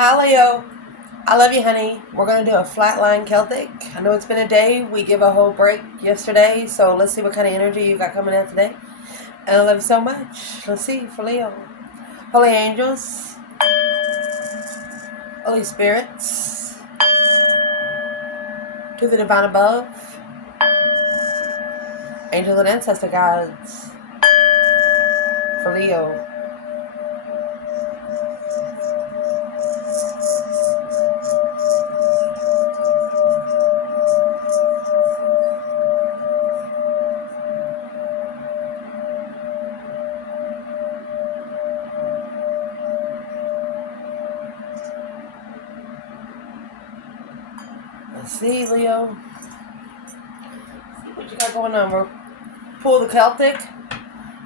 Hi, Leo. I love you, honey. We're going to do a flatline Celtic. I know it's been a day. We give a whole break yesterday, so let's see what kind of energy you got coming out today. And I love you so much. Let's see for Leo. Holy angels, Holy spirits, to the divine above, angels and ancestor guides for Leo. Let's see, Leo. See what you got going on. We'll pull the Celtic,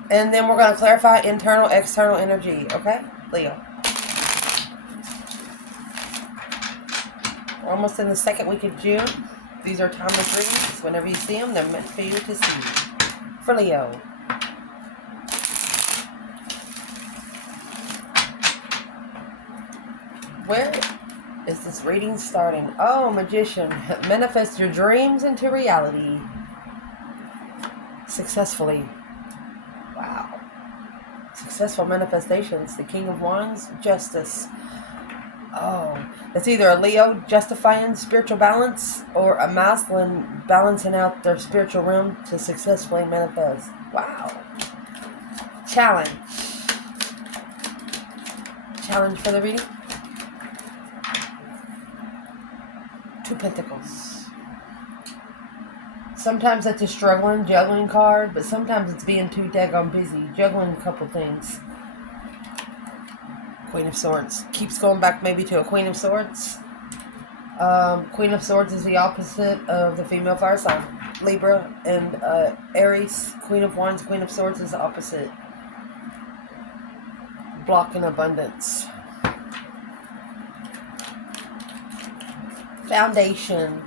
and then we're going to clarify internal, external energy. Okay, Leo. We're almost in the second week of June. These are timeless readings. Whenever you see them, they're meant for you to see. For Leo. Where is this reading starting? Oh, Magician. Manifest your dreams into reality. Successfully. Wow. Successful manifestations. The King of Wands. Justice. Oh, it's either a Leo justifying spiritual balance or a masculine balancing out their spiritual realm to successfully manifest. Wow. Challenge. Challenge for the reading. Two Pentacles. Sometimes that's a struggling, juggling card, but sometimes it's being too daggone busy, juggling a couple things. Queen of Swords. Keeps going back maybe to a Queen of Swords. Queen of Swords is the opposite of the female fire sign. Libra and Aries. Queen of Wands, Queen of Swords is the opposite. Blocking abundance. Foundation.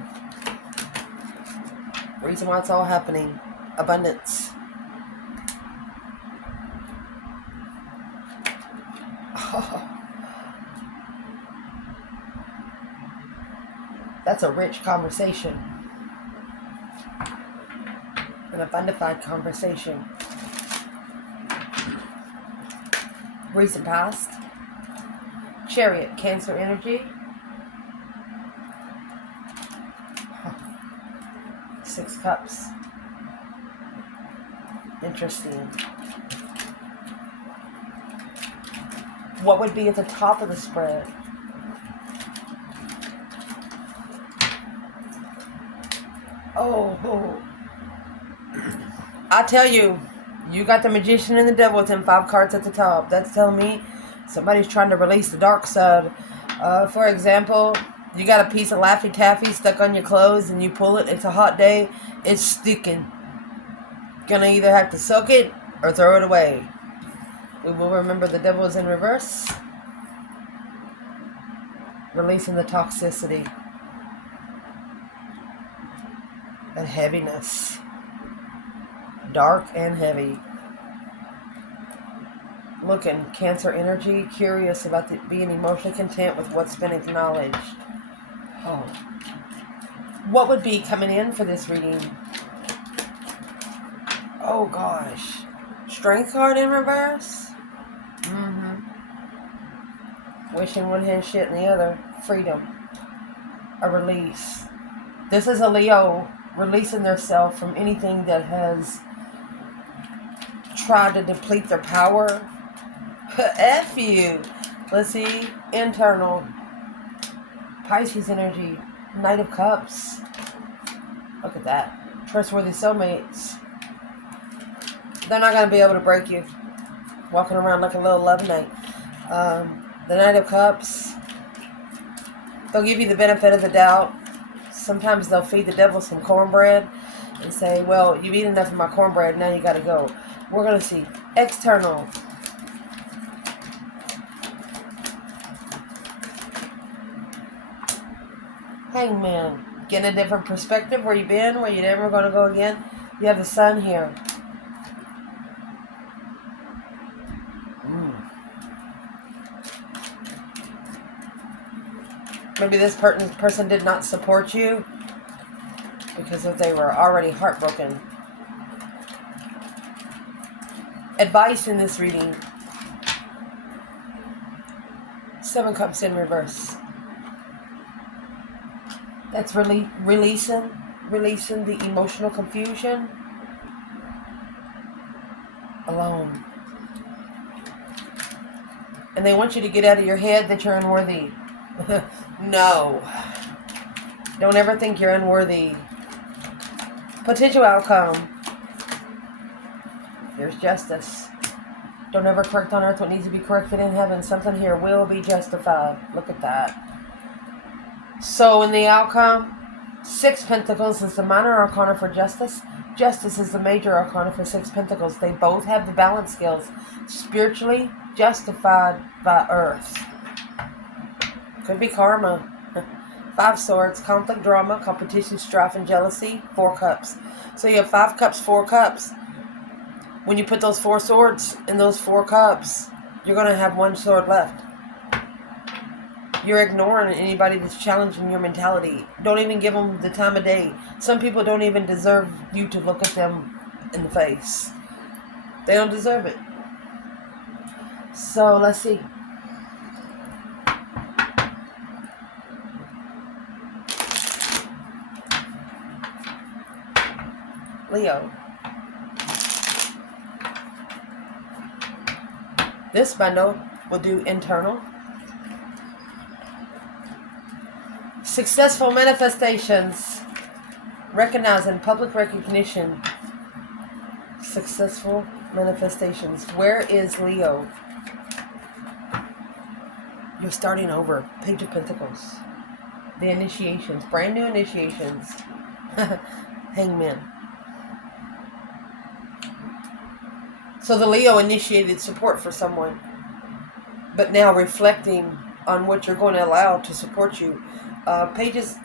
Reason why it's all happening. Abundance. That's a rich conversation. An abundified conversation. Recent past. Chariot, Cancer energy. Six Cups. Interesting. What would be at the top of the spread? Oh. I tell you, you got the Magician and the Devil with them 5 cards at the top. That's telling me somebody's trying to release the dark side. For example, you got a piece of Laffy Taffy stuck on your clothes and you pull it. It's a hot day. It's sticking. Gonna either have to soak it or throw it away. We will remember the Devil is in reverse. Releasing the toxicity. And heaviness. Dark and heavy. Looking, Cancer energy, curious about being emotionally content with what's been acknowledged. Oh. What would be coming in for this reading? Oh gosh. Strength card in reverse? Wishing one hand, shit in the other. Freedom. A release. This is a Leo releasing themselves from anything that has tried to deplete their power. F you. Let's see. Internal. Pisces energy. Knight of Cups. Look at that. Trustworthy soulmates. They're not going to be able to break you. Walking around like a little love knight. The Knight of Cups. They'll give you the benefit of the doubt. Sometimes they'll feed the devil some cornbread and say, well, you've eaten enough of my cornbread, now you got to go. We're going to see external. Hangman. Getting a different perspective where you've been, where you're never going to go again. You have the sun here. Maybe this person did not support you because they were already heartbroken. Advice in this reading. 7 Cups in reverse. That's releasing the emotional confusion. Alone. And they want you to get out of your head that you're unworthy. No. Don't ever think you're unworthy. Potential outcome. Here's justice. Don't ever correct on earth what needs to be corrected in heaven. Something here will be justified. Look at that. So in the outcome, 6 Pentacles is the minor arcana for justice. Justice is the major arcana for 6 Pentacles. They both have the balance skills. Spiritually justified by earth. Could be karma. 5 Swords, conflict, drama, competition, strife, and jealousy. 4 Cups. So you have 5 Cups, 4 Cups. When you put those 4 swords in those 4 cups, you're going to have 1 sword left. You're ignoring anybody that's challenging your mentality. Don't even give them the time of day. Some people don't even deserve you to look at them in the face. They don't deserve it. So let's see. Leo. This bundle will do internal. Successful manifestations. Recognizing public recognition. Successful manifestations. Where is Leo? You're starting over. Page of Pentacles. The initiations. Brand new initiations. Hangman. So the Leo initiated support for someone. But now reflecting on what you're going to allow to support you. Pages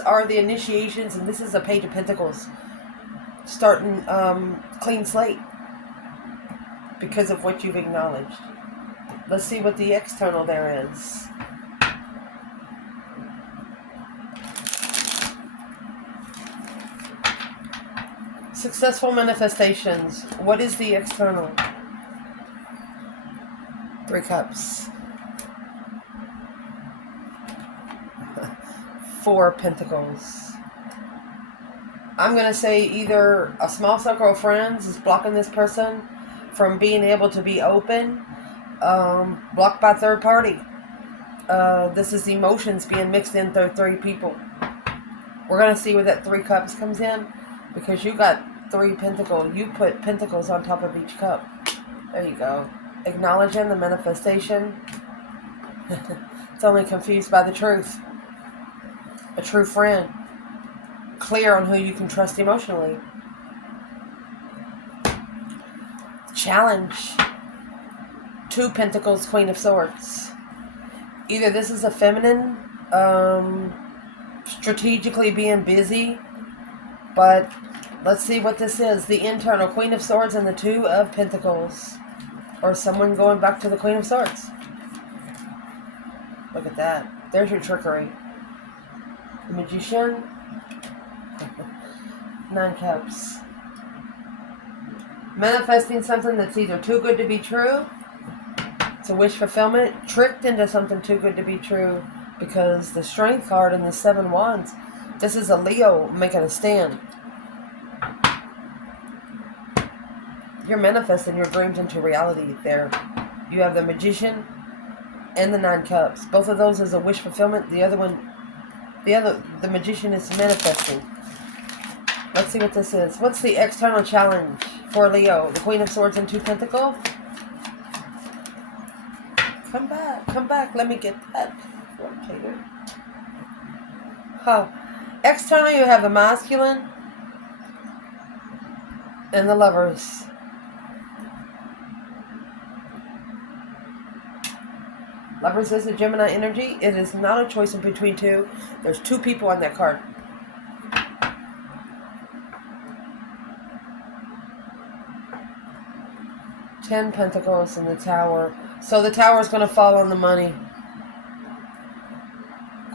are the initiations, and this is a Page of Pentacles. Starting clean slate. Because of what you've acknowledged. Let's see what the external there is. Successful manifestations. What is the external? 3 Cups. 4 Pentacles. I'm going to say either a small circle of friends is blocking this person from being able to be open. Blocked by third party. This is emotions being mixed in through 3 people. We're going to see where that 3 Cups comes in. Because you got 3 Pentacles. You put Pentacles on top of each cup. There you go. Acknowledging the manifestation. It's only confused by the truth. A true friend. Clear on who you can trust emotionally. Challenge. 2 Pentacles, Queen of Swords. Either this is a feminine, strategically being busy, but let's see what this is. The internal, Queen of Swords and the 2 of Pentacles. Or someone going back to the Queen of Swords. Look at that. There's your trickery. The Magician. 9 Cups. Manifesting something that's either too good to be true. It's a wish fulfillment. Tricked into something too good to be true. Because the Strength card and the 7 Wands. This is a Leo making a stand. You're manifesting your dreams into reality there. You have the Magician and the 9 Cups. Both of those is a wish fulfillment. The other one, the Magician is manifesting. Let's see what this is. What's the external challenge for Leo? The Queen of Swords and 2 Pentacles. Come back. Let me get that rotator. Oh. External, you have the Masculine and the Lovers. Lovers is a Gemini energy. It is not a choice in between 2. There's 2 people on that card. Ten Pentacles in the Tower. So the Tower is going to fall on the money.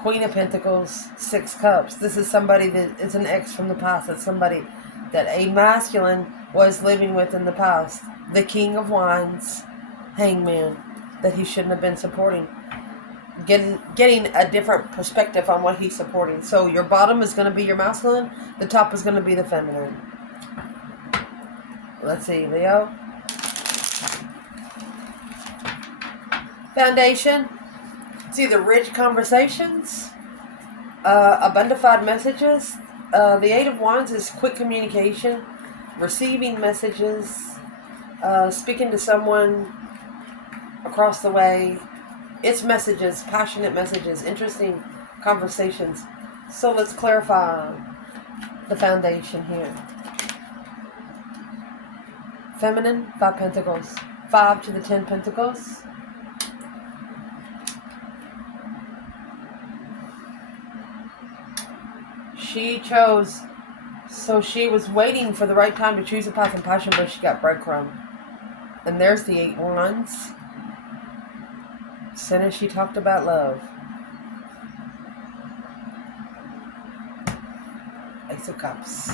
Queen of Pentacles, 6 Cups. This is somebody that is an ex from the past. It's somebody that a masculine was living with in the past. The King of Wands, Hangman, that he shouldn't have been supporting. Getting a different perspective on what he's supporting. So your bottom is going to be your masculine. The top is going to be the feminine. Let's see, Leo. Foundation. It's either rich conversations, abundified messages. The 8 of Wands is quick communication, receiving messages, speaking to someone across the way. It's messages, passionate messages, interesting conversations. So let's clarify the foundation here. Feminine, 5 Pentacles. 5 to the 10 Pentacles. She chose, so she was waiting for the right time to choose a path and passion, but she got breadcrumb. And there's the 8 Wands. As soon as she talked about love. Ace of Cups.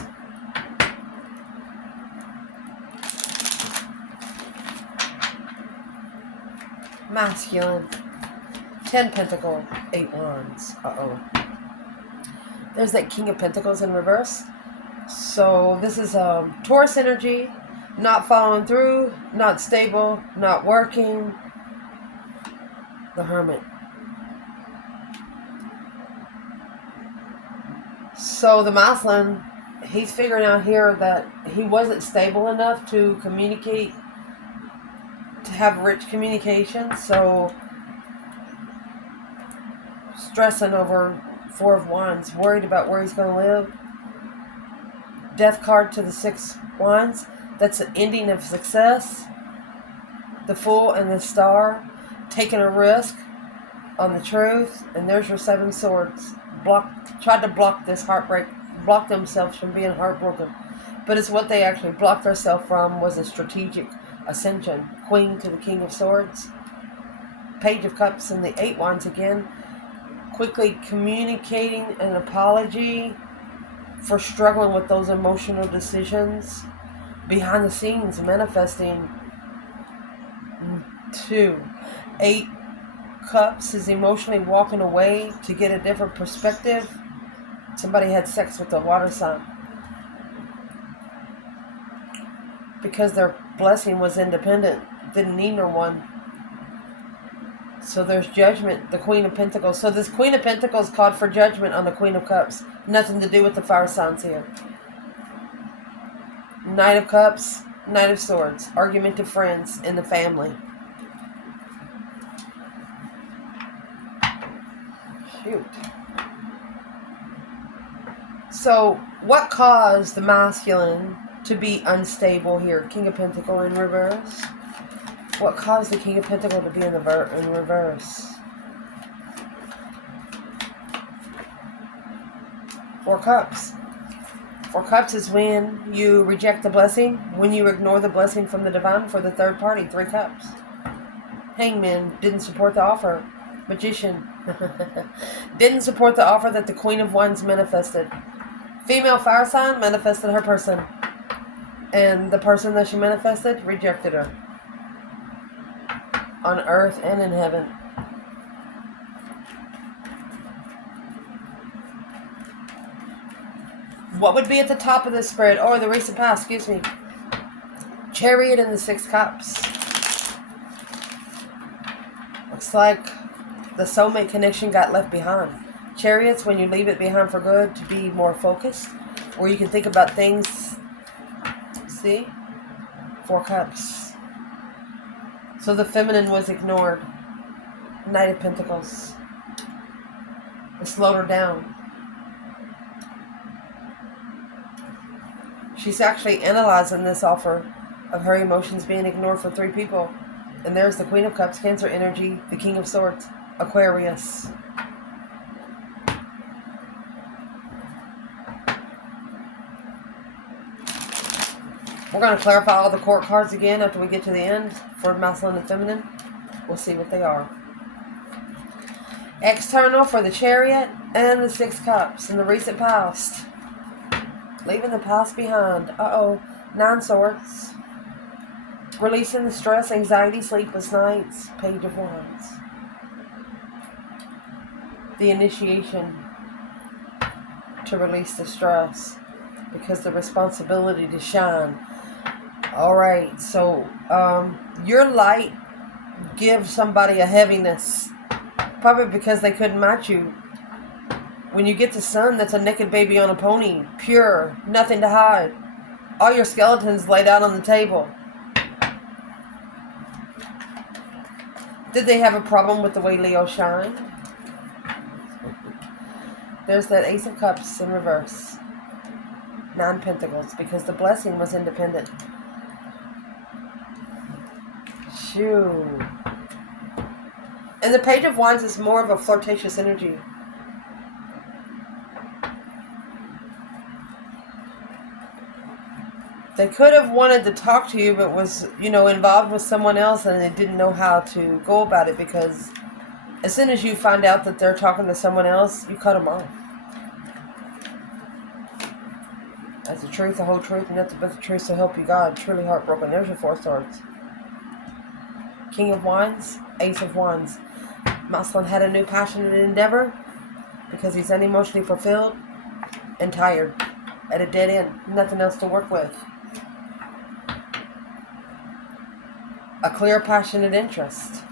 Masculine. 10 Pentacle, 8 Wands. Uh-oh. There's that King of Pentacles in reverse. So this is Taurus energy. Not following through. Not stable. Not working. The Hermit. So the masculine, he's figuring out here that he wasn't stable enough to communicate, to have rich communication. So stressing over 4 of Wands, worried about where he's going to live. Death card to the 6 Wands. That's an ending of success. The Fool and the Star. Taking a risk on the truth. And there's your 7 Swords. Tried to block this heartbreak. Block themselves from being heartbroken. But it's what they actually blocked themselves from was a strategic ascension. Queen to the King of Swords. Page of Cups and the 8 Wands again. Quickly communicating an apology for struggling with those emotional decisions. Behind the scenes, manifesting. 2. 8 Cups is emotionally walking away to get a different perspective. Somebody had sex with a water sign. Because their blessing was independent. Didn't need no one. So there's judgment, the Queen of Pentacles. So this Queen of Pentacles called for judgment on the Queen of Cups. Nothing to do with the fire signs here. Knight of Cups, Knight of Swords. Argumentative friends in the family. Shoot. So what caused the masculine to be unstable here? King of Pentacle in reverse. What caused the King of Pentacle to be in reverse? 4 Cups. 4 Cups is when you reject the blessing, when you ignore the blessing from the divine for the third party. 3 Cups. Hangman didn't support the offer. Magician didn't support the offer that the Queen of Wands manifested. Female fire sign manifested her person. And the person that she manifested rejected her. On earth and in heaven. What would be at the top of this spread? Or the recent past, excuse me. Chariot and the 6 Cups. Looks like the soulmate connection got left behind. Chariots, when you leave it behind for good, to be more focused. Where you can think about things. See? 4 Cups. So the feminine was ignored. Knight of Pentacles. It slowed her down. She's actually analyzing this offer of her emotions being ignored for 3 people. And there's the Queen of Cups, Cancer energy, the King of Swords, Aquarius. We're going to clarify all the court cards again after we get to the end for masculine and feminine. We'll see what they are. External for the Chariot and the Six Cups in the recent past. Leaving the past behind. Uh-oh. 9 Swords. Releasing the stress, anxiety, sleepless nights. Page of Wands. The initiation to release the stress because the responsibility to shine. Alright, so your light gives somebody a heaviness. Probably because they couldn't match you. When you get the sun, that's a naked baby on a pony. Pure, nothing to hide. All your skeletons laid out on the table. Did they have a problem with the way Leo shined? There's that Ace of Cups in reverse. 9 Pentacles, because the blessing was independent. Shoo. And the Page of Wands is more of a flirtatious energy. They could have wanted to talk to you, but was, involved with someone else, and they didn't know how to go about it, because as soon as you find out that they're talking to someone else, you cut them off. That's the truth, the whole truth, and nothing but the truth, so help you God. Truly heartbroken. There's your 4 swords. King of Wands, Ace of Wands. Masculine had a new passionate endeavor because he's unemotionally fulfilled and tired. At a dead end. Nothing else to work with. A clear, passionate interest.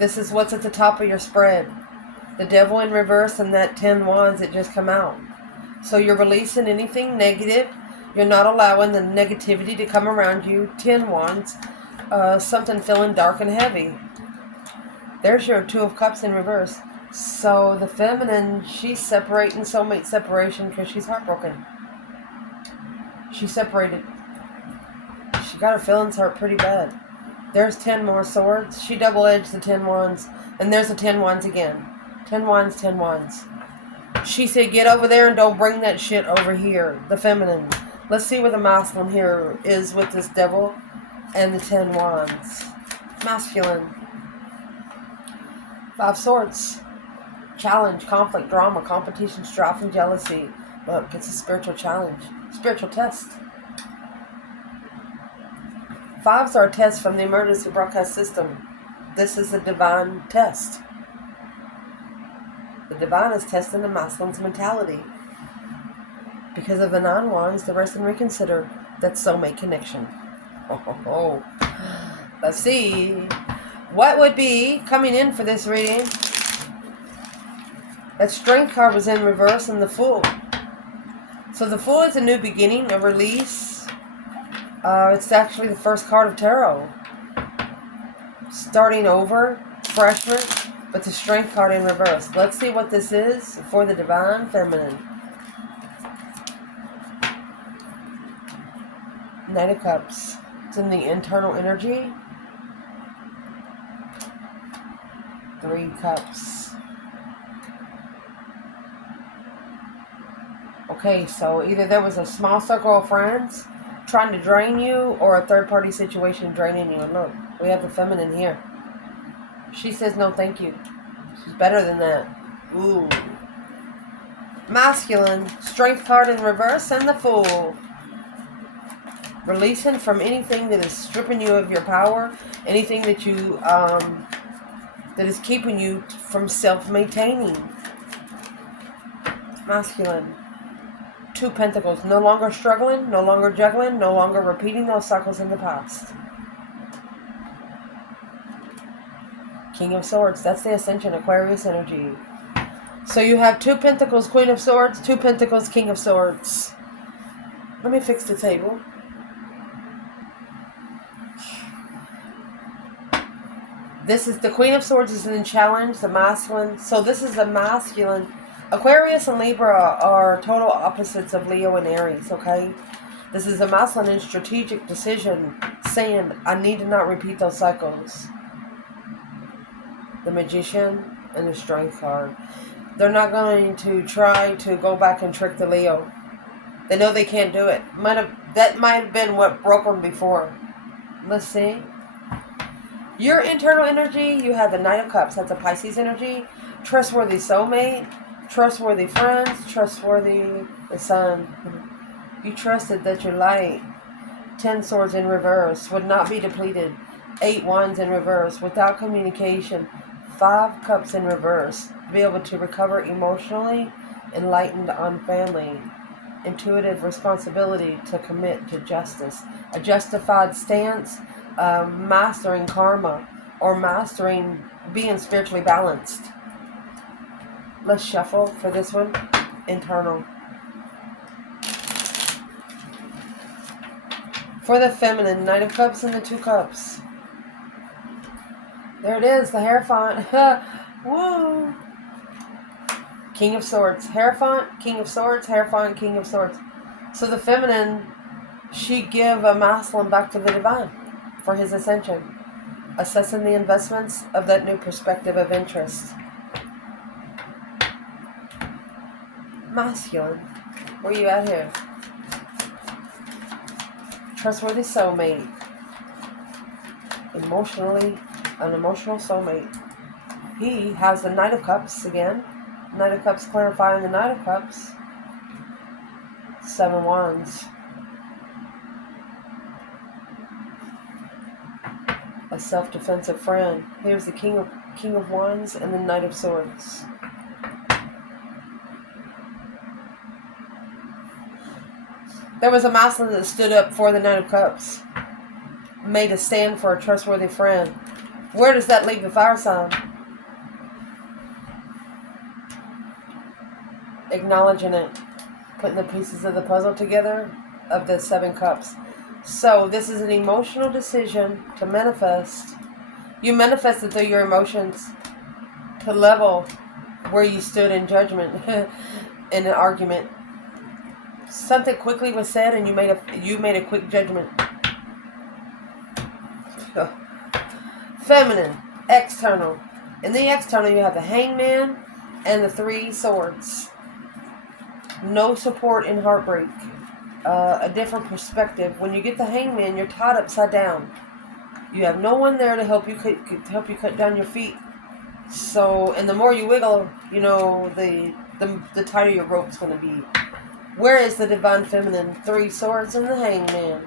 This is what's at the top of your spread. The Devil in reverse and that 10 Wands that just come out. So you're releasing anything negative. You're not allowing the negativity to come around you. 10 Wands. Something feeling dark and heavy. There's your 2 of Cups in reverse. So the feminine, she's separating, soulmate separation, because she's heartbroken. She's separated. She got her feelings hurt pretty bad. There's 10 more swords. She double-edged the 10 Wands. And there's the 10 Wands again. 10 Wands, 10 Wands. She said, get over there and don't bring that shit over here. The feminine. Let's see where the masculine here is with this Devil and the 10 Wands. Masculine. 5 Swords. Challenge, conflict, drama, competition, strife, and jealousy. Look, it's a spiritual challenge. Spiritual test. 5s are a test from the emergency broadcast system. This is a divine test. The divine is testing the masculine's mentality. Because of the 9 Wands, the rest and reconsider that soulmate connection. Oh. Let's see. What would be coming in for this reading? That Strength card was in reverse and the Fool. So the Fool is a new beginning, a release. It's actually the first card of Tarot. Starting over, freshman, but the Strength card in reverse. Let's see what this is for the Divine Feminine. Knight of Cups. It's in the internal energy. 3 Cups. Okay, so either there was a small circle of friends trying to drain you, or a third-party situation draining you. And look, we have the feminine here. She says no thank you. She's better than that. Ooh. Masculine. Strength card in reverse and the Fool. Releasing from anything that is stripping you of your power. Anything that you, that is keeping you from self-maintaining. Masculine. 2 Pentacles. No longer struggling, no longer juggling, no longer repeating those cycles in the past. King of Swords. That's the Ascension, Aquarius energy. So you have 2 Pentacles, Queen of Swords, 2 Pentacles, King of Swords. Let me fix the table. This is the Queen of Swords is in the challenge, the masculine. So this is the masculine. Aquarius and Libra are total opposites of Leo and Aries, okay? This is a masculine and strategic decision saying, I need to not repeat those cycles. The Magician and the Strength card. They're not going to try to go back and trick the Leo. They know they can't do it. That might have been what broke them before. Let's see. Your internal energy, you have the Knight of Cups. That's a Pisces energy. Trustworthy soulmate. Trustworthy friends. Trustworthy the sun. You trusted that your light, 10 swords in reverse, would not be depleted. 8 wands in reverse. Without communication. 5 cups in reverse. To be able to recover emotionally. Enlightened on family. Intuitive responsibility to commit to justice. A justified stance. Mastering karma. Or mastering being spiritually balanced. Let's shuffle for this one. Internal. For the feminine, Knight of Cups and the 2 Cups. There it is, the Hierophant. Woo! King of Swords. Hierophant, King of Swords, Hierophant, King of Swords. So the feminine, she give a masculine back to the divine for his ascension. Assessing the investments of that new perspective of interest. Masculine. Where you at here? Trustworthy soulmate. An emotional soulmate. He has the Knight of Cups again. Knight of Cups clarifying the Knight of Cups. 7 wands. A self-defensive friend. Here's the King of Wands and the Knight of Swords. There was a masculine that stood up for the Knight of Cups. Made a stand for a trustworthy friend. Where does that leave the fire sign? Acknowledging it. Putting the pieces of the puzzle together of the 7 cups. So this is an emotional decision to manifest. You manifested through your emotions to level where you stood in judgment in an argument. Something quickly was said and you made a quick judgment. Feminine, external. In the external you have the Hangman and the 3 swords. No support in heartbreak. A different perspective. When you get the Hangman, you're tied upside down. You have no one there to help you cut down your feet. So, and the more you wiggle, you know, the tighter your rope's going to be. Where is the divine feminine? 3 swords and the Hangman.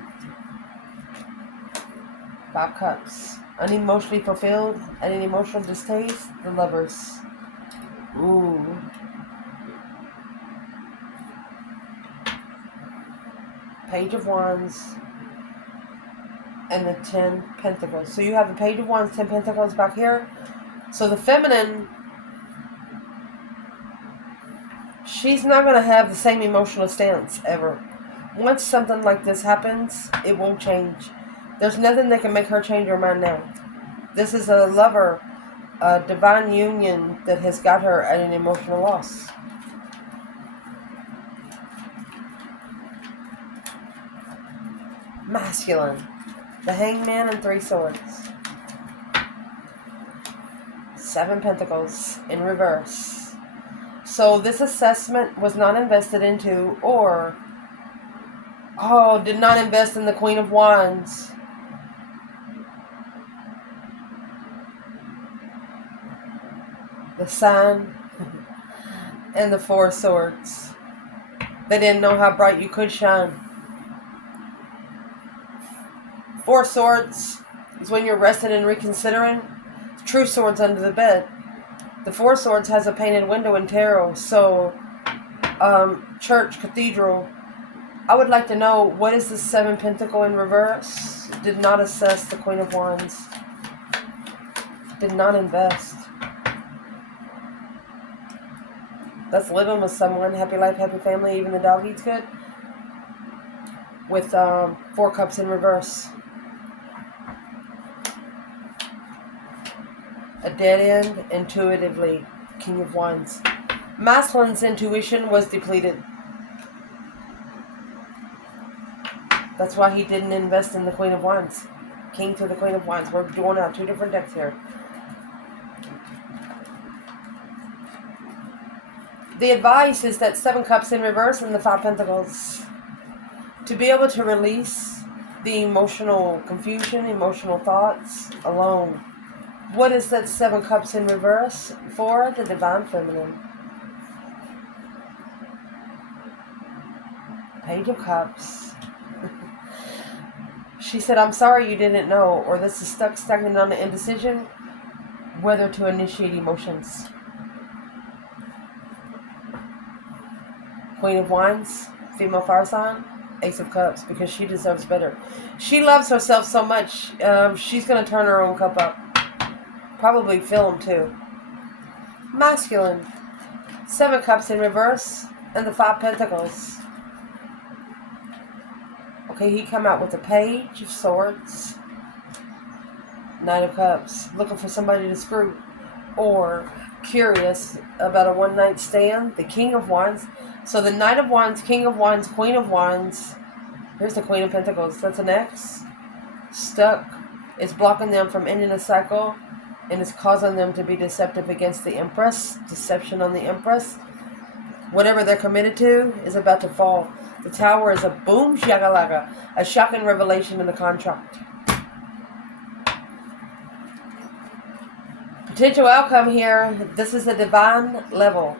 5 cups. Unemotionally fulfilled and an emotional distaste. The Lovers. Ooh. Page of Wands and the 10 Pentacles. So you have the Page of Wands, 10 Pentacles back here. So the feminine, she's not going to have the same emotional stance ever. Once something like this happens, it won't change. There's nothing that can make her change her mind now. This is a lover, a divine union that has got her at an emotional loss. Masculine. The Hangman and 3 swords. 7 Pentacles in reverse. So this assessment was not invested into, or did not invest in the Queen of Wands. The Sun and the 4 swords. They didn't know how bright you could shine. 4 swords is when you're resting and reconsidering. True swords under the bed. The 4 swords has a painted window in tarot. So, church, cathedral. I would like to know, what is the 7 Pentacle in reverse? Did not assess the Queen of Wands. Did not invest. That's living with someone. Happy life, happy family. Even the dog eats good. With 4 cups in reverse. A dead end, intuitively. King of Wands. Masculine's intuition was depleted. That's why he didn't invest in the Queen of Wands. King to the Queen of Wands. We're doing out 2 different decks here. The advice is that 7 cups in reverse and the 5 pentacles. To be able to release the emotional confusion, emotional thoughts alone. What is that 7 Cups in reverse for? The Divine Feminine. Page of Cups. She said, I'm sorry you didn't know, or this is stagnant on the indecision, whether to initiate emotions. Queen of Wands, female fire sign, Ace of Cups, because she deserves better. She loves herself so much, she's going to turn her own cup up. Probably fill them too. Masculine, 7 Cups in reverse, and the 5 Pentacles. Okay, he come out with the Page of Swords, Knight of Cups, looking for somebody to screw, or curious about a one-night stand, the King of Wands. So the Knight of Wands, King of Wands, Queen of Wands. Here's the Queen of Pentacles. That's an X. Stuck. It's blocking them from ending a cycle, and it's causing them to be deceptive against the Empress. Deception on the Empress. Whatever they're committed to is about to fall. The Tower is a boom shagalaga, a shocking revelation in the contract. Potential outcome here, this is a divine level.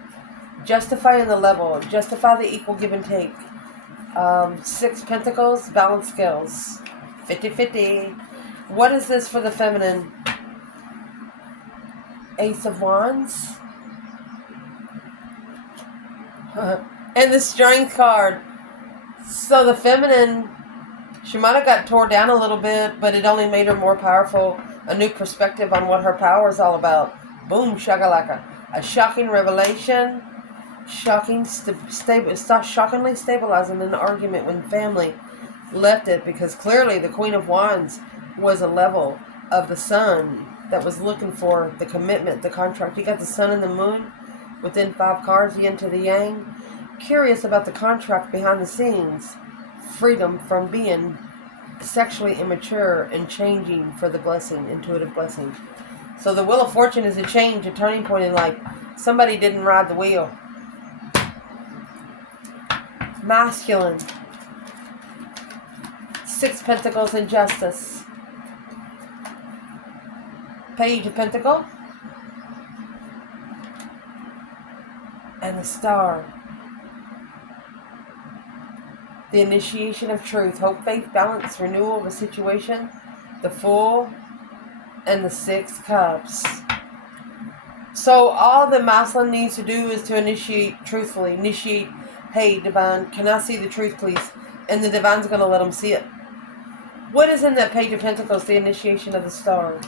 Justifying the level, justify the equal give and take. 6 Pentacles, balance scales. 50-50. What is this for the feminine? Ace of Wands. And the Strength card. So the feminine, she might have got tore down a little bit, but it only made her more powerful. A new perspective on what her power is all about. Boom, shakalaka. A shocking revelation. Shockingly stabilizing an argument when family left it, because clearly the Queen of Wands was a level of the Sun that was looking for the commitment, the contract. You got the Sun and the Moon within 5 cards, yin to the yang. Curious about the contract behind the scenes. Freedom from being sexually immature and changing for the blessing, intuitive blessing. So the Wheel of Fortune is a change, a turning point in life. Somebody didn't ride the wheel. Masculine. 6 Pentacles in Justice. Page of Pentacle. And the Star. The initiation of truth, hope, faith, balance, renewal of a situation, the Fool, and the 6 Cups. So all the masculine needs to do is to initiate truthfully. Initiate, hey, Divine, can I see the truth, please? And the Divine's going to let them see it. What is in that Page of Pentacles? The initiation of the Star.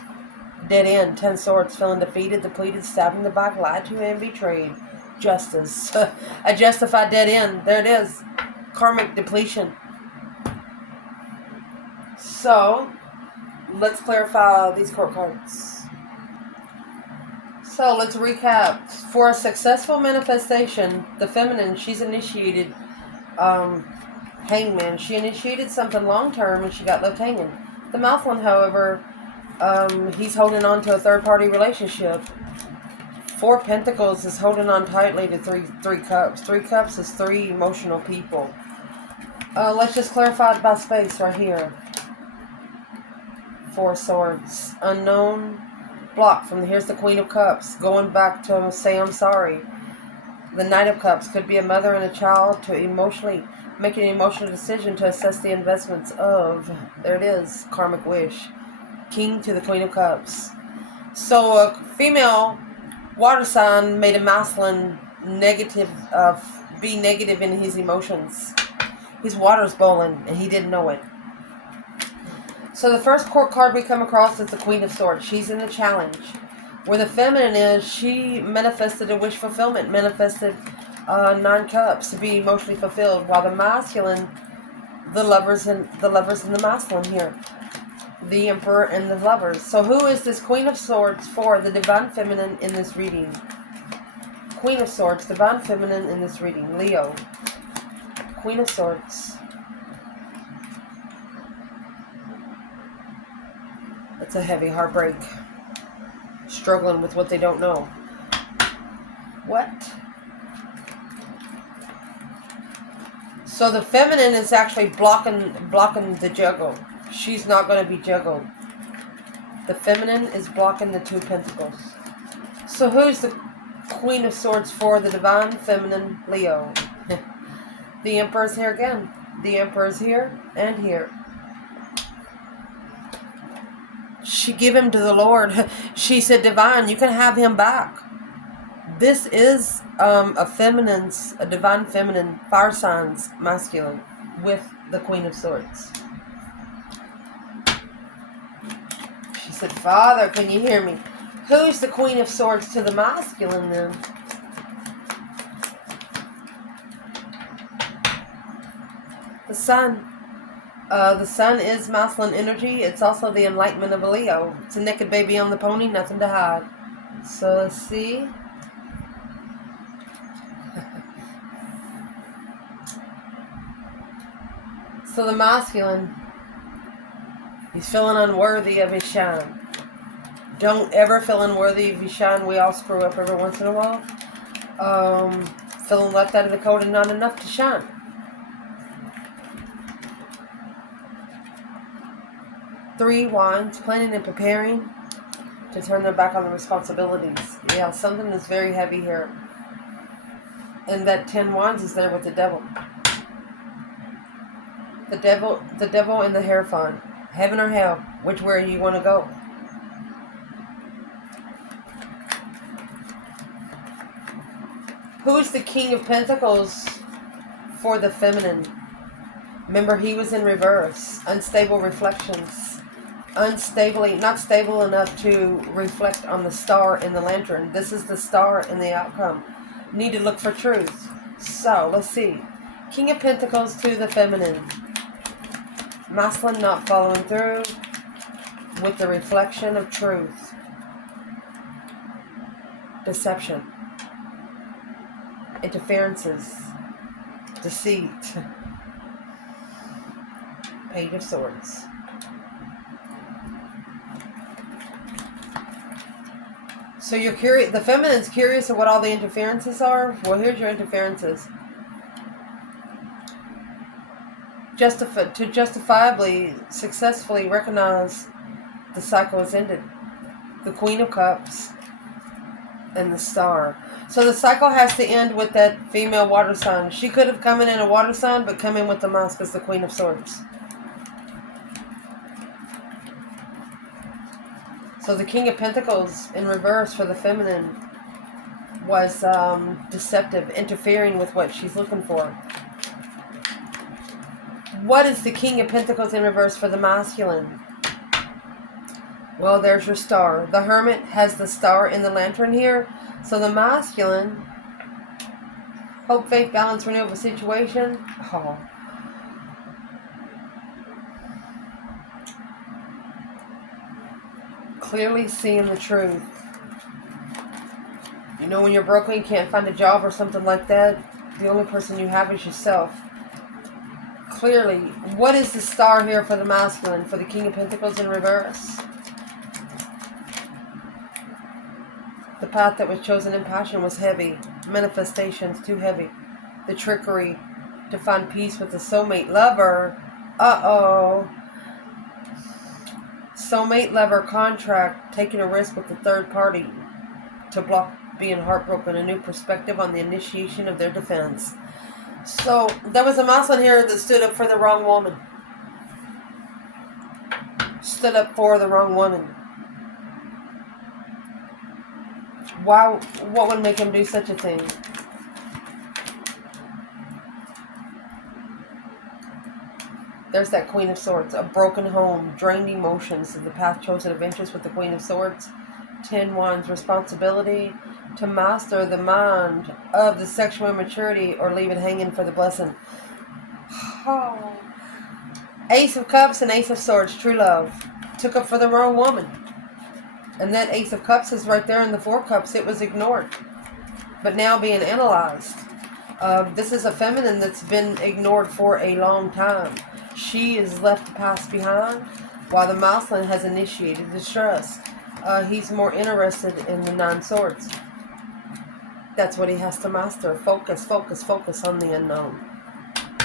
Dead end, 10 Swords, feeling defeated, depleted, stabbed in the back, lied to, and betrayed. Justice. A justified dead end. There it is. Karmic depletion. So, let's clarify these court cards. So, let's recap. For a successful manifestation, the feminine, she's initiated Hangman. She initiated something long-term and she got left hanging. The masculine, however, he's holding on to a third-party relationship. 4 Pentacles is holding on tightly to three Cups. 3 Cups is 3 emotional people. Let's just clarify it by space right here. 4 Swords. Unknown. Block from here's the Queen of Cups. Going back to say I'm sorry. The Knight of Cups could be a mother and a child to emotionally make an emotional decision to assess the investments of, there it is, Karmic wish. King to the Queen of Cups. So a female water sign made a masculine negative, be negative in his emotions. His water's boiling and he didn't know it. So the first court card we come across is the Queen of Swords. She's in the challenge. Where the feminine is, she manifested a wish fulfillment, manifested 9 Cups to be emotionally fulfilled, while the masculine, the lovers and the masculine here. The Emperor and the Lovers. So who is this Queen of Swords for? The Divine Feminine in this reading. Queen of Swords, Divine Feminine in this reading. Leo. Queen of Swords. It's a heavy heartbreak. Struggling with what they don't know. What? So the feminine is actually blocking the juggle. She's not going to be juggled. The feminine is blocking the 2 pentacles. So who's the Queen of Swords for the divine feminine Leo? The Emperor's here again. The Emperor's here and here. She gave him to the Lord. She said, divine, you can have him back. This is a divine feminine, fire signs, masculine, with the Queen of Swords. She said, Father, can you hear me? Who's the Queen of Swords to the masculine then? The Sun. The Sun is masculine energy. It's also the enlightenment of a Leo. It's a naked baby on the pony, nothing to hide. So let's see. So the masculine, he's feeling unworthy of his shine. Don't ever feel unworthy of your shine. We all screw up every once in a while. Feeling left out of the cold and not enough to shine. Three Wands, planning and preparing to turn their back on the responsibilities. Yeah, something is very heavy here. And that 10 Wands is there with the devil. The devil and the Hierophant. Heaven or hell, which way you want to go. Who is the King of Pentacles for the feminine? Remember, he was in reverse. Unstable reflections. Not stable enough to reflect on the star in the lantern. This is the star in the outcome. Need to look for truth. So, let's see. King of Pentacles to the feminine. Masculine not following through with the reflection of truth. Deception. Interferences. Deceit. Page of Swords. So you're curious, the feminine's curious of what all the interferences are? Well, here's your interferences. To justifiably, successfully recognize the cycle has ended. The Queen of Cups and the Star. So the cycle has to end with that female water sign. She could have come in a water sign, but come in with the mask as the Queen of Swords. So the King of Pentacles in reverse for the feminine was deceptive, interfering with what she's looking for. What is the King of Pentacles in reverse for the masculine? Well, there's your star. The Hermit has the star in the lantern here. So the masculine, hope, faith, balance, renewable situation. Oh. Clearly seeing the truth. You know, when you're broken, you can't find a job or something like that, the only person you have is yourself. Clearly, what is the star here for the masculine, for the King of Pentacles in reverse? The path that was chosen in passion was heavy. Manifestations, too heavy. The trickery to find peace with the soulmate lover. Uh-oh. Soulmate lover contract, taking a risk with the third party to block being heartbroken, a new perspective on the initiation of their defense. So there was a masculine here that stood up for the wrong woman. Stood up for the wrong woman. Why? What would make him do such a thing? There's that Queen of Swords. A broken home, drained emotions, the path chosen of interest with the Queen of Swords. 10 Wands, responsibility to master the mind of the sexual immaturity or leave it hanging for the blessing. Oh. Ace of Cups and Ace of Swords, true love. Took up for the wrong woman. And that Ace of Cups is right there in the Four Cups. It was ignored, but now being analyzed. This is a feminine that's been ignored for a long time. She is left the past behind, while the masculine has initiated distress. He's more interested in the 9 Swords. That's what he has to master. Focus, focus, focus on the unknown.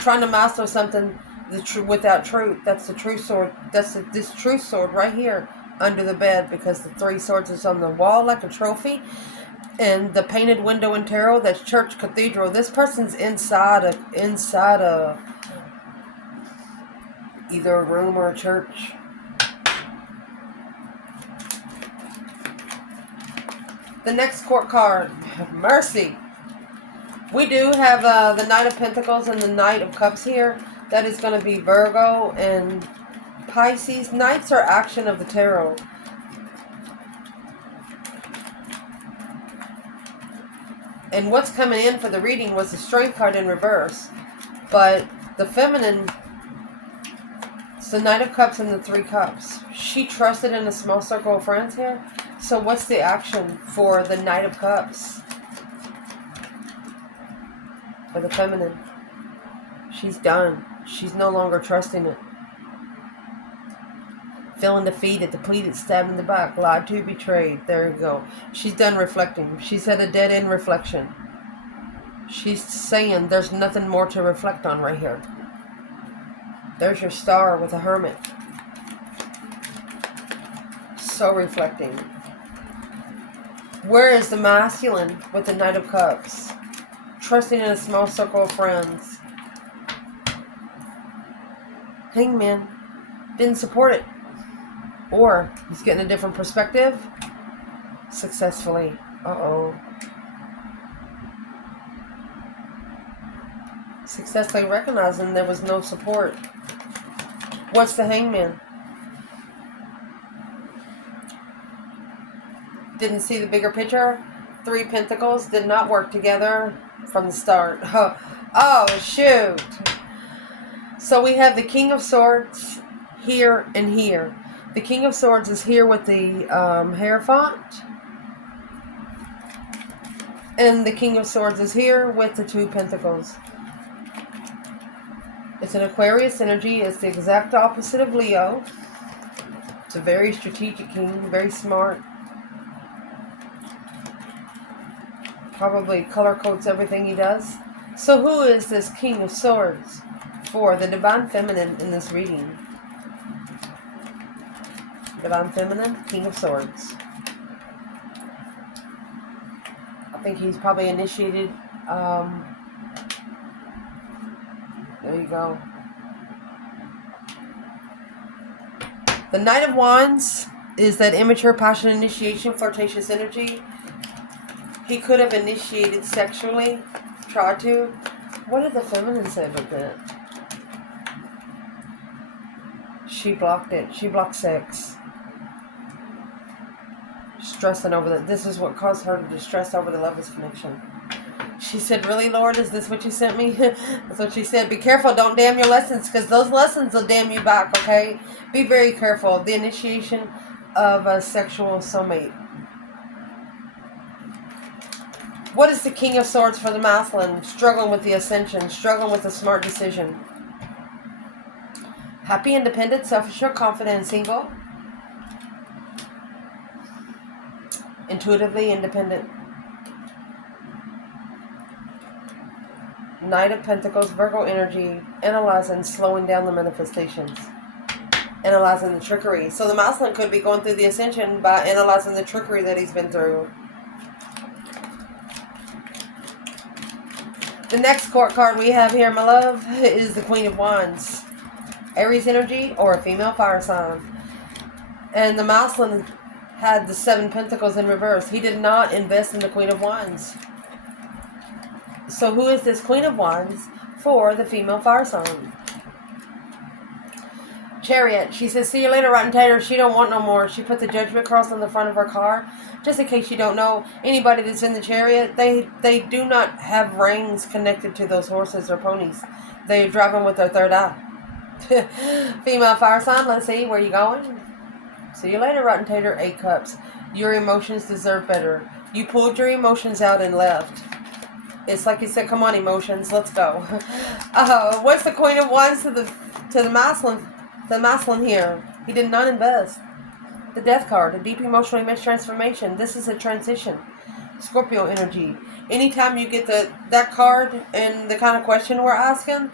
trying to master something without truth. That's the true sword. That's this true sword right here under the bed, because the 3 swords is on the wall like a trophy. And the painted window in tarot, that's church cathedral. This person's inside a either a room or a church. The next court card, mercy. We do have the Knight of Pentacles and the Knight of Cups here. That is going to be Virgo and Pisces. Knights are action of the tarot. And what's coming in for the reading was the Strength card in reverse. But the feminine, it's the Knight of Cups and the 3 Cups. She trusted in a small circle of friends here. So what's the action for the Knight of Cups? For the feminine. She's done. She's no longer trusting it. Feeling defeated, depleted, stabbed in the back, lied to, betrayed. There you go. She's done reflecting. She's at a dead-end reflection. She's saying there's nothing more to reflect on right here. There's your star with a hermit. So reflecting. Where is the masculine with the Knight of Cups? Trusting in a small circle of friends. Hangman. Didn't support it. Or he's getting a different perspective. Successfully. Uh-oh. Successfully recognizing there was no support. What's the Hangman? Didn't see the bigger picture. 3 Pentacles did not work together from the start. Oh, shoot. So we have the King of Swords here and here. The King of Swords is here with the Hierophant. And the King of Swords is here with the 2 Pentacles. It's an Aquarius energy. It's the exact opposite of Leo. It's a very strategic king, very smart. Probably color codes everything he does. So who is this King of Swords for the Divine Feminine in this reading? Divine Feminine, King of Swords. I think he's probably initiated. There you go. The Knight of Wands is that immature, passion initiation, flirtatious energy. He could have initiated sexually, tried to. What did the feminine say about that? She blocked it. She blocked sex. Stressing over that. This is what caused her to distress over the lover's connection. She said, really, Lord, is this what you sent me? That's what she said. Be careful. Don't damn your lessons, because those lessons will damn you back, okay? Be very careful. The initiation of a sexual soulmate. What is the King of Swords for the masculine? Struggling with the ascension. Struggling with a smart decision. Happy, independent, self-assured, confident, and single. Intuitively independent. Knight of Pentacles, Virgo energy, analyzing, slowing down the manifestations. Analyzing the trickery. So the masculine could be going through the ascension by analyzing the trickery that he's been through. The next court card we have here, my love, is the Queen of Wands. Aries energy or a female fire sign. And the masculine had the 7 Pentacles in reverse. He did not invest in the Queen of Wands. So who is this Queen of Wands for the female fire sign? Chariot. She says, see you later, Rotten Tater. She don't want no more. She put the Judgment cross on the front of her car. Just in case you don't know, anybody that's in the chariot, they do not have reins connected to those horses or ponies. They're driving with their third eye. Female fire sign. Let's see. Where you going? See you later, Rotten Tater. 8 Cups. Your emotions deserve better. You pulled your emotions out and left. It's like you said, come on, emotions, let's go. What's the Queen of Wands to the masculine? The masculine here. He did not invest. The Death card, a deep emotional image transformation. This is a transition. Scorpio energy. Anytime you get that card and the kind of question we're asking,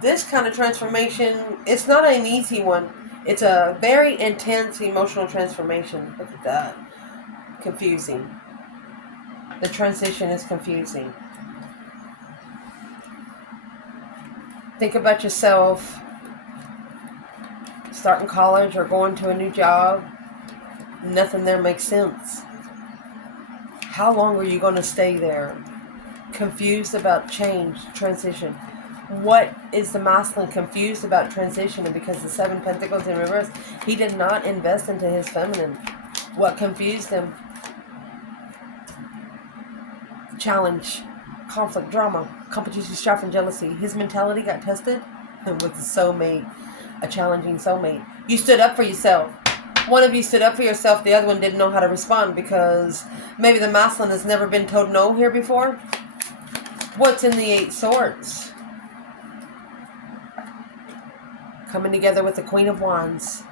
This kind of transformation, it's not an easy one. It's a very intense emotional transformation. Look at that. Confusing. The transition is confusing. Think about yourself starting college or going to a new job. Nothing there makes sense. How long are you going to stay there? Confused about change, transition. What is the masculine confused about transition? And because the 7 Pentacles in reverse, he did not invest into his feminine. What confused him? Challenge, conflict, drama, competition, strife, and jealousy. His mentality got tested with a soulmate, a challenging soulmate. You stood up for yourself. One of you stood up for yourself, the other one didn't know how to respond because maybe the masculine has never been told no here before. What's in the 8 Swords? Coming together with the Queen of Wands.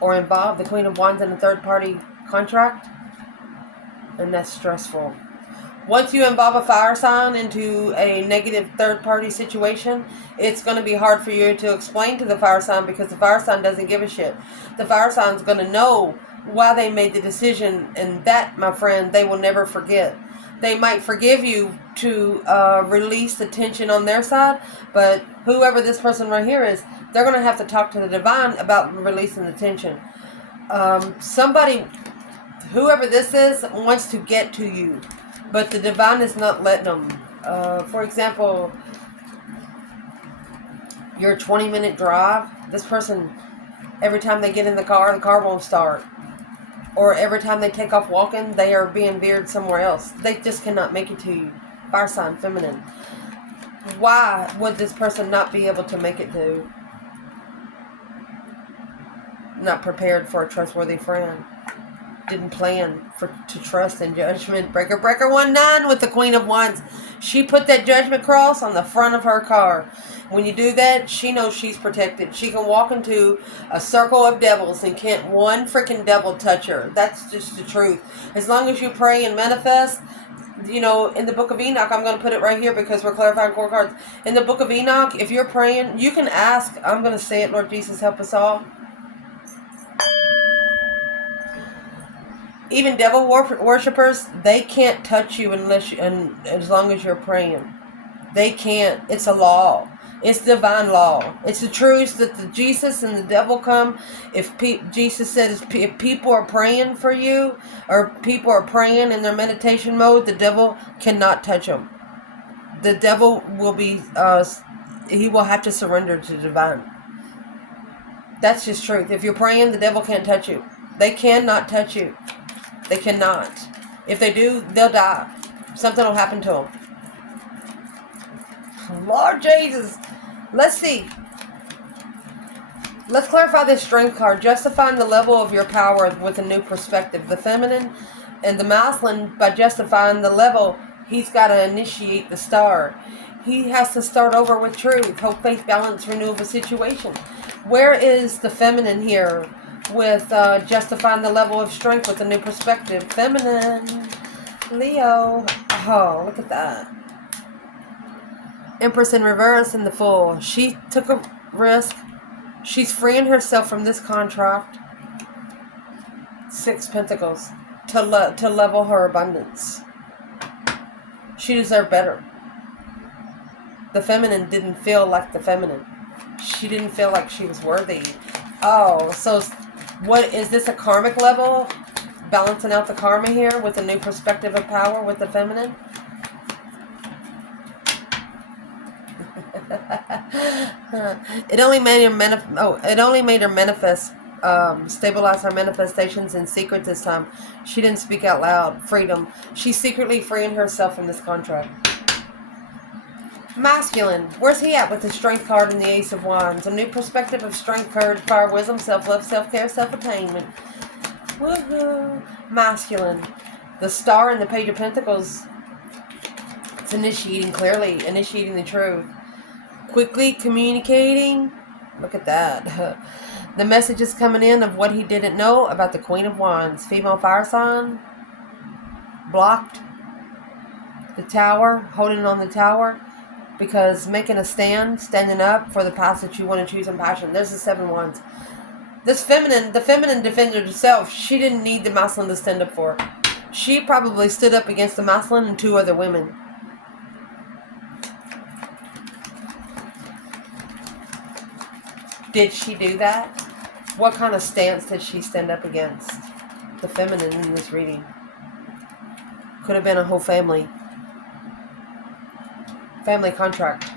Or involve the Queen of Wands in a third-party contract. And that's stressful. Once you involve a fire sign into a negative third-party situation, it's going to be hard for you to explain to the fire sign because the fire sign doesn't give a shit. The fire sign's going to know why they made the decision, and that, my friend, they will never forget. They might forgive you to release the tension on their side, but whoever this person right here is, they're going to have to talk to the divine about releasing the tension. Somebody, whoever this is, wants to get to you. But the divine is not letting them. For example, your 20-minute drive, this person, every time they get in the car won't start. Or every time they take off walking, they are being veered somewhere else. They just cannot make it to you. Fire sign, feminine. Why would this person not be able to make it to? Not prepared for a trustworthy friend. Didn't plan to trust in judgment. Breaker 1-9 with the Queen of Wands. She put that judgment cross on the front of her car. When you do that, she knows she's protected. She can walk into a circle of devils and can't one freaking devil touch her. That's just the truth. As long as you pray and manifest, you know, in the book of Enoch, I'm going to put it right here because we're clarifying 4 cards. In the book of Enoch, if you're praying, you can ask, I'm going to say it, Lord Jesus, help us all. Even devil worshippers, they can't touch you unless as long as you're praying. They can't. It's a law. It's divine law. It's the truth that the Jesus and the devil come. Jesus said, if people are praying for you, or people are praying in their meditation mode, the devil cannot touch them. The devil will be, he will have to surrender to divine. That's just truth. If you're praying, the devil can't touch you. They cannot touch you. They cannot. If they do, they'll die. Something will happen to them. Lord Jesus. Let's see. Let's clarify this strength card. Justifying the level of your power with a new perspective. The feminine and the masculine, by justifying the level, he's got to initiate the star. He has to start over with truth. Hope, faith, balance, renewable situation. Where is the feminine here? With justifying the level of strength with a new perspective. Feminine. Leo. Oh, look at that. Empress in reverse in the Fool. She took a risk. She's freeing herself from this contract. 6 Pentacles. To level her abundance. She deserved better. The feminine didn't feel like the feminine. She didn't feel like she was worthy. Oh, so... What is this, a karmic level? Balancing out the karma here with a new perspective of power with the feminine? It only made her manifest, stabilize her manifestations in secret this time. She didn't speak out loud. Freedom. She's secretly freeing herself from this contract. Masculine. Where's he at with the strength card and the Ace of Wands? A new perspective of strength, courage, fire, wisdom, self-love, self-care, self-attainment. Woohoo. Masculine. The Star and the Page of Pentacles. It's initiating clearly. Initiating the truth. Quickly communicating. Look at that. The message is coming in of what he didn't know about the Queen of Wands. Female fire sign. Blocked. The Tower. Holding on the Tower. Because making a stand, standing up for the path that you want to choose in passion. There's the 7 Wands. The feminine defended herself. She didn't need the masculine to stand up for her. She probably stood up against the masculine and 2 other women. Did she do that? What kind of stance did she stand up against? The feminine in this reading. Could have been a whole family. Family contract.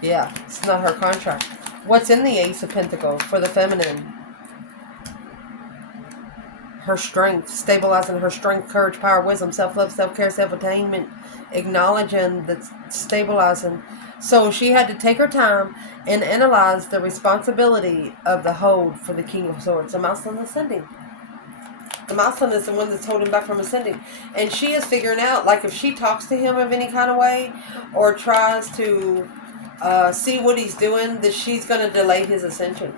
Yeah, it's not her contract. What's in the Ace of Pentacles for the feminine? Her strength. Stabilizing her strength, courage, power, wisdom, self-love, self-care, self-attainment. Acknowledging that stabilizing. So she had to take her time and analyze the responsibility of the hold for the King of Swords. The masculine ascending. The masculine is the one that's holding back from ascending. And she is figuring out, like, if she talks to him of any kind of way or tries to see what he's doing, that she's going to delay his ascension.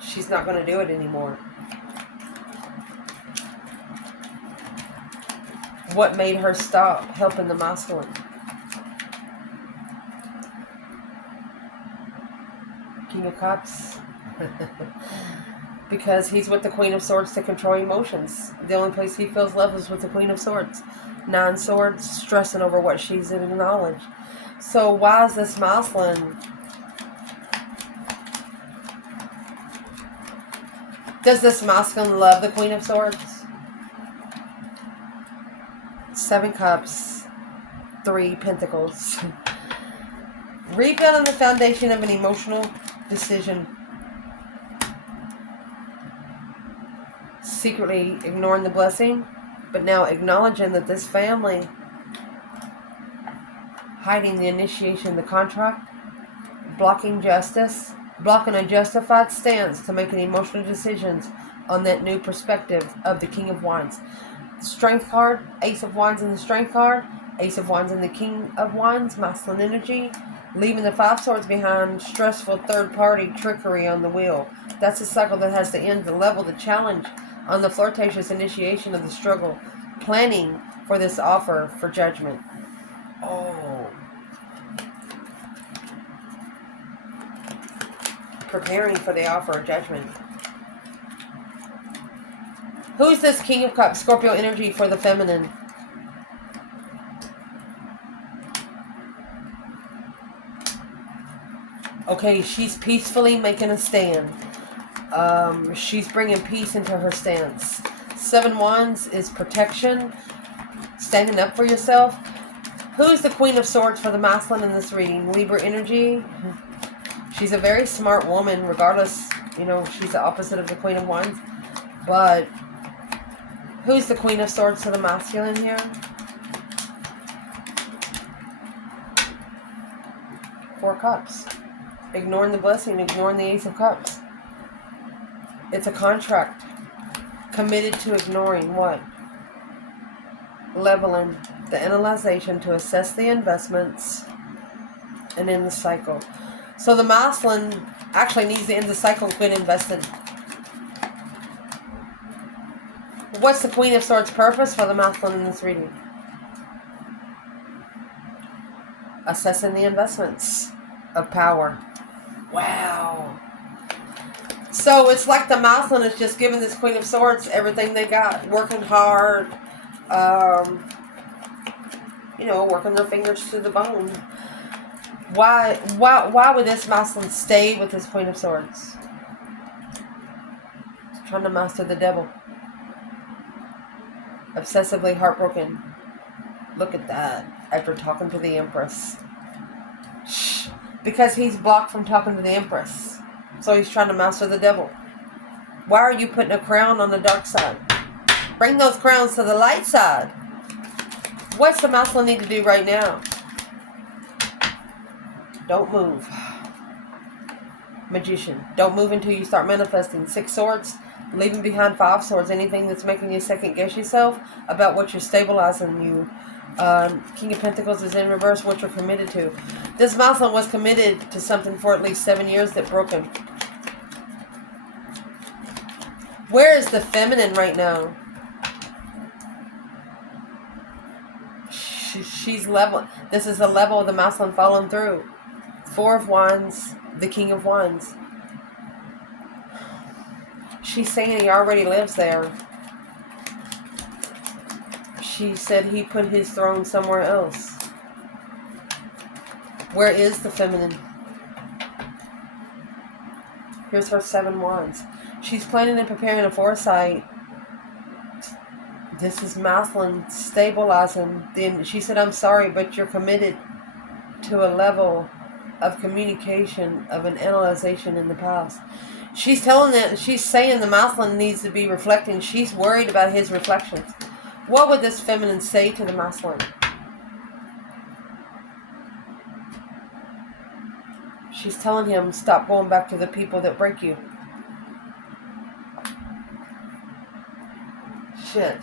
She's not going to do it anymore. What made her stop helping the masculine? King of Cups. Because he's with the Queen of Swords to control emotions. The only place he feels love is with the Queen of Swords. 9 Swords, stressing over what she's acknowledged. So why is this masculine? Does this masculine love the Queen of Swords? 7 Cups, 3 Pentacles. Rebuilding the foundation of an emotional decision. Secretly ignoring the blessing, but now acknowledging that this family, hiding the initiation of the contract, blocking justice, blocking a justified stance to making emotional decisions on that new perspective of the King of Wands. Strength card, Ace of Wands in the Strength card, Ace of Wands in the King of Wands, masculine energy, leaving the 5 Swords behind, stressful third-party trickery on the wheel. That's a cycle that has to end, the level, the challenge on the flirtatious initiation of the struggle, planning for this offer for judgment. Oh. Preparing for the offer of judgment. Who's this King of Cups? Scorpio energy for the feminine. Okay, she's peacefully making a stand. She's bringing peace into her stance. 7 Wands is protection. Standing up for yourself. Who's the Queen of Swords for the masculine in this reading? Libra energy. She's a very smart woman, regardless, you know, she's the opposite of the Queen of Wands. But who's the Queen of Swords to the masculine here? 4 Cups. Ignoring the blessing, ignoring the Ace of Cups. It's a contract. Committed to ignoring what? Leveling the analyzation to assess the investments and end the cycle. So the masculine actually needs to end the cycle and quit investing. What's the Queen of Swords' purpose for the masculine in this reading? Assessing the investments of power. Wow. So it's like the masculine is just giving this Queen of Swords everything they got. Working hard. You know, working their fingers to the bone. Why would this masculine stay with this Queen of Swords? Trying to master the devil. Obsessively heartbroken. Look at that. After talking to the Empress. Shh. Because he's blocked from talking to the Empress. So he's trying to master the devil. Why are you putting a crown on the dark side? Bring those crowns to the light side. What's the masculine need to do right now? Don't move. Magician. Don't move until you start manifesting. 6 Swords. Leaving behind 5 Swords. Anything that's making you second guess yourself about what you're stabilizing you. King of Pentacles is in reverse, what you're committed to. This masculine was committed to something for at least 7 years that broke him. Where is the feminine right now? She's level. This is a level of the masculine falling through. Four of Wands, the King of Wands. She's saying he already lives there. She said he put his throne somewhere else. Where is the feminine? Here's her 7 wands. She's planning and preparing a foresight. This is masculine stabilizing. Then she said, I'm sorry, but you're committed to a level of communication, of an analyzation in the past. She's saying the masculine needs to be reflecting. She's worried about his reflections. What would this feminine say to the masculine? She's telling him, stop going back to the people that break you. Shit.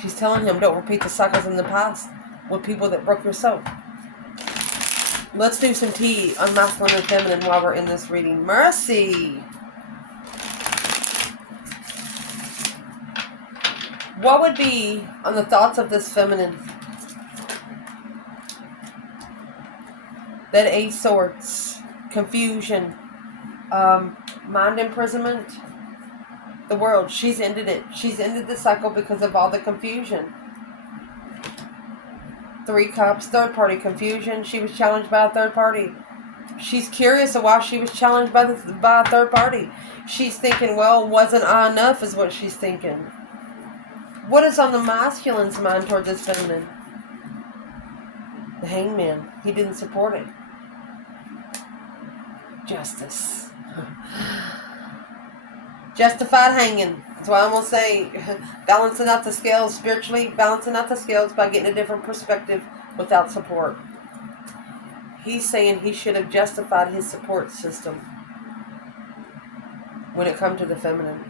She's telling him, don't repeat the cycles in the past with people that broke your soul. Let's do some tea on masculine and feminine while we're in this reading. Mercy. What would be on the thoughts of this feminine? That 8 swords. Confusion. Mind imprisonment. The world. She's ended it. She's ended the cycle because of all the confusion. 3 cups. Third party confusion. She was challenged by a third party. She's curious of why she was challenged by a third party. She's thinking, well, wasn't I enough is what she's thinking. What is on the masculine's mind toward this feminine? The Hangman. He didn't support it. Justice. Justified hanging. That's why I'm going to say balancing out the scales spiritually, balancing out the scales by getting a different perspective without support. He's saying he should have justified his support system when it comes to the feminine.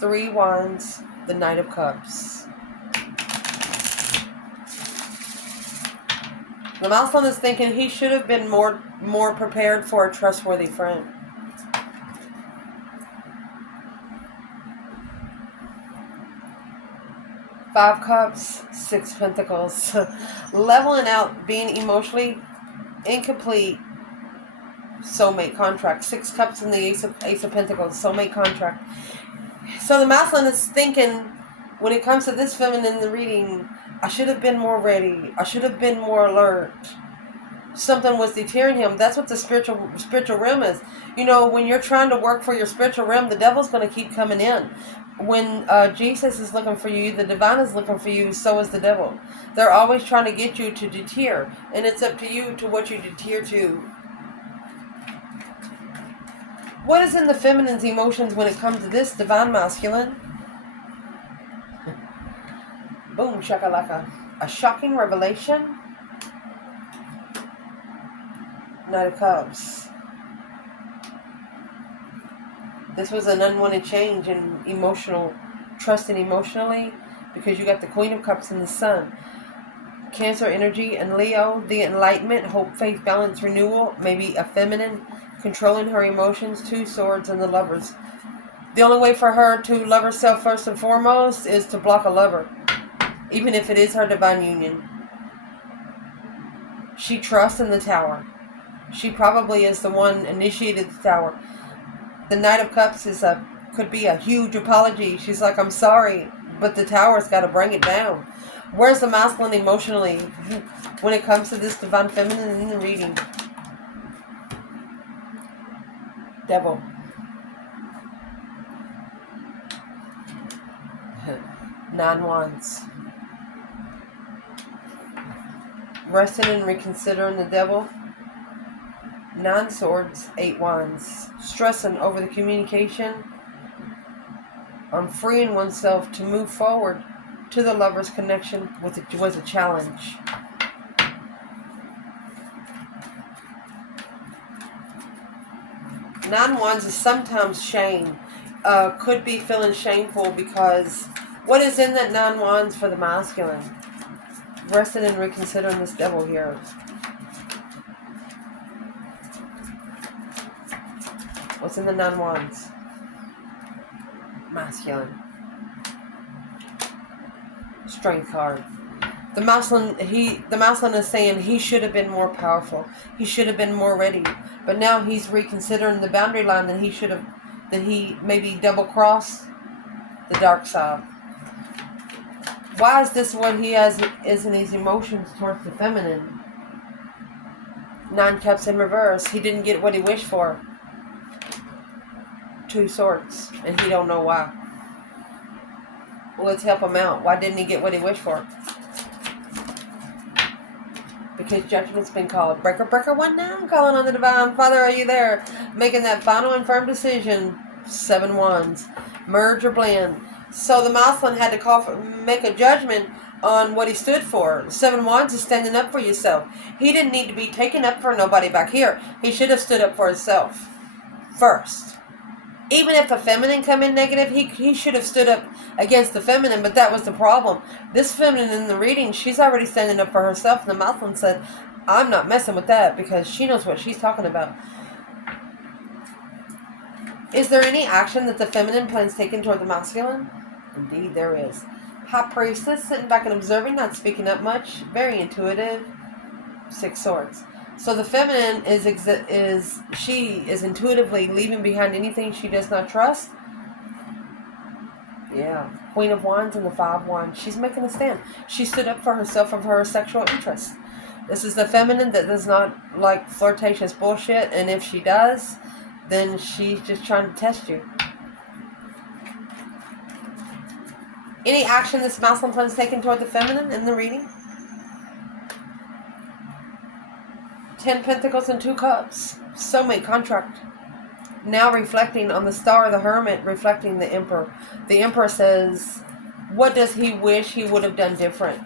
3 wands, the Knight of Cups. The masculine is thinking he should have been more prepared for a trustworthy friend. Five Cups, 6 Pentacles. Leveling out, being emotionally incomplete. Soulmate contract. 6 Cups and the Ace of Pentacles. Soulmate contract. So the masculine is thinking, when it comes to this feminine in the reading, I should have been more ready. I should have been more alert. Something was deterring him. That's what the spiritual realm is. You know, when you're trying to work for your spiritual realm, the devil's going to keep coming in. When Jesus is looking for you, the divine is looking for you, so is the devil. They're always trying to get you to deter. And it's up to you to what you deter to. What is in the feminine's emotions when it comes to this divine masculine? Boom, shakalaka. A shocking revelation. Knight of Cups. This was an unwanted change in emotional, trusting emotionally, because you got the Queen of Cups and the Sun. Cancer energy and Leo, the enlightenment, hope, faith, balance, renewal, maybe a feminine, controlling her emotions, 2 swords and the Lovers. The only way for her to love herself first and foremost is to block a lover, even if it is her divine union. She trusts in the Tower. She probably is the one initiated the Tower. The Knight of Cups could be a huge apology. She's like, I'm sorry, but the Tower's got to bring it down. Where's the masculine emotionally when it comes to this divine feminine in the reading? Devil. Nine Wands. Resting and reconsidering the devil. 9 swords, 8 wands. Stressing over the communication. On freeing oneself to move forward to the lover's connection was a challenge. Nine wands is sometimes shame. Could be feeling shameful because what is in that 9 wands for the masculine? Resting and reconsidering this devil here. What's in the 9 wands? Masculine. Strength card. The masculine is saying he should have been more powerful. He should have been more ready. But now he's reconsidering the boundary line that he maybe double crossed the dark side. Why is this what he has is in his emotions towards the feminine? 9 Cups in reverse. He didn't get what he wished for. 2 Swords. And he don't know why. Well, let's help him out. Why didn't he get what he wished for? Because judgment's been called. Breaker, breaker, one now. I'm calling on the divine. Father, are you there? Making that final and firm decision. 7 Wands. Merge or blend. So the masculine had to make a judgment on what he stood for. 7 Wands is standing up for yourself. He didn't need to be taken up for nobody back here. He should have stood up for himself first. Even if a feminine come in negative, he should have stood up against the feminine, but that was the problem. This feminine in the reading, she's already standing up for herself, and the masculine said, I'm not messing with that because she knows what she's talking about. Is there any action that the feminine plans taking toward the masculine? Indeed, there is. High Priestess, sitting back and observing, not speaking up much. Very intuitive. 6 Swords. So the feminine is intuitively leaving behind anything she does not trust. Yeah. Queen of Wands and the 5 Wands. She's making a stand. She stood up for herself and for her sexual interest. This is the feminine that does not like flirtatious bullshit, and if she does, then she's just trying to test you. Any action this masculine plan is taking toward the feminine in the reading? 10 Pentacles and 2 Cups. Soulmate contract. Now reflecting on the Star, the Hermit, reflecting the Emperor. The Emperor says, what does he wish he would have done different?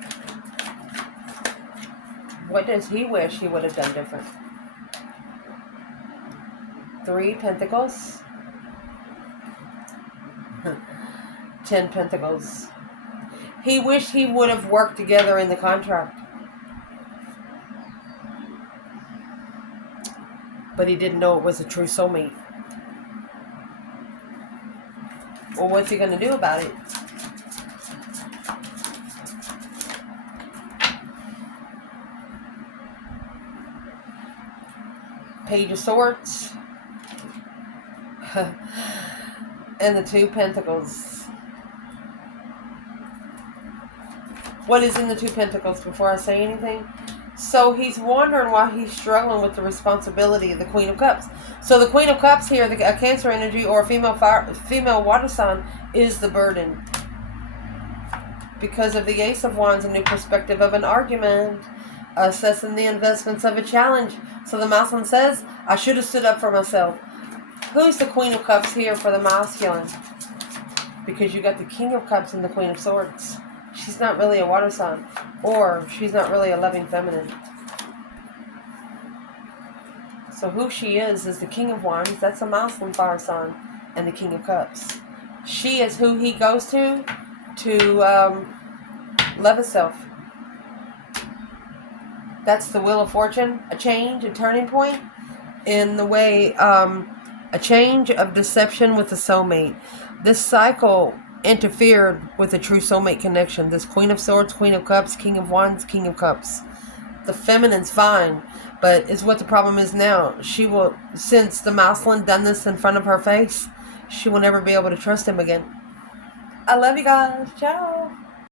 What does he wish he would have done different? 3 Pentacles. 10 Pentacles. He wished he would have worked together in the contract. But he didn't know it was a true soulmate. Well, what's he going to do about it? Page of Swords. And the 2 Pentacles. What is in the 2 Pentacles before I say anything? So he's wondering why he's struggling with the responsibility of the Queen of Cups. So the Queen of Cups here, a Cancer energy or a female water sign, is the burden. Because of the Ace of Wands, a new perspective of an argument. Assessing the investments of a challenge. So the masculine says, I should have stood up for myself. Who's the Queen of Cups here for the masculine? Because you got the King of Cups and the Queen of Swords. She's not really a water sign. Or she's not really a loving feminine. So who she is the King of Wands. That's a masculine fire sign. And the King of Cups. She is who he goes to love himself. That's the Wheel of Fortune. A change, a turning point. In the way, a change of deception with the soulmate. This cycle interfered with a true soulmate connection. This Queen of Swords, Queen of Cups, King of Wands, King of Cups. The feminine's fine, but is what the problem is now. She will, since the masculine done this in front of her face, she will never be able to trust him again. I love you guys. Ciao.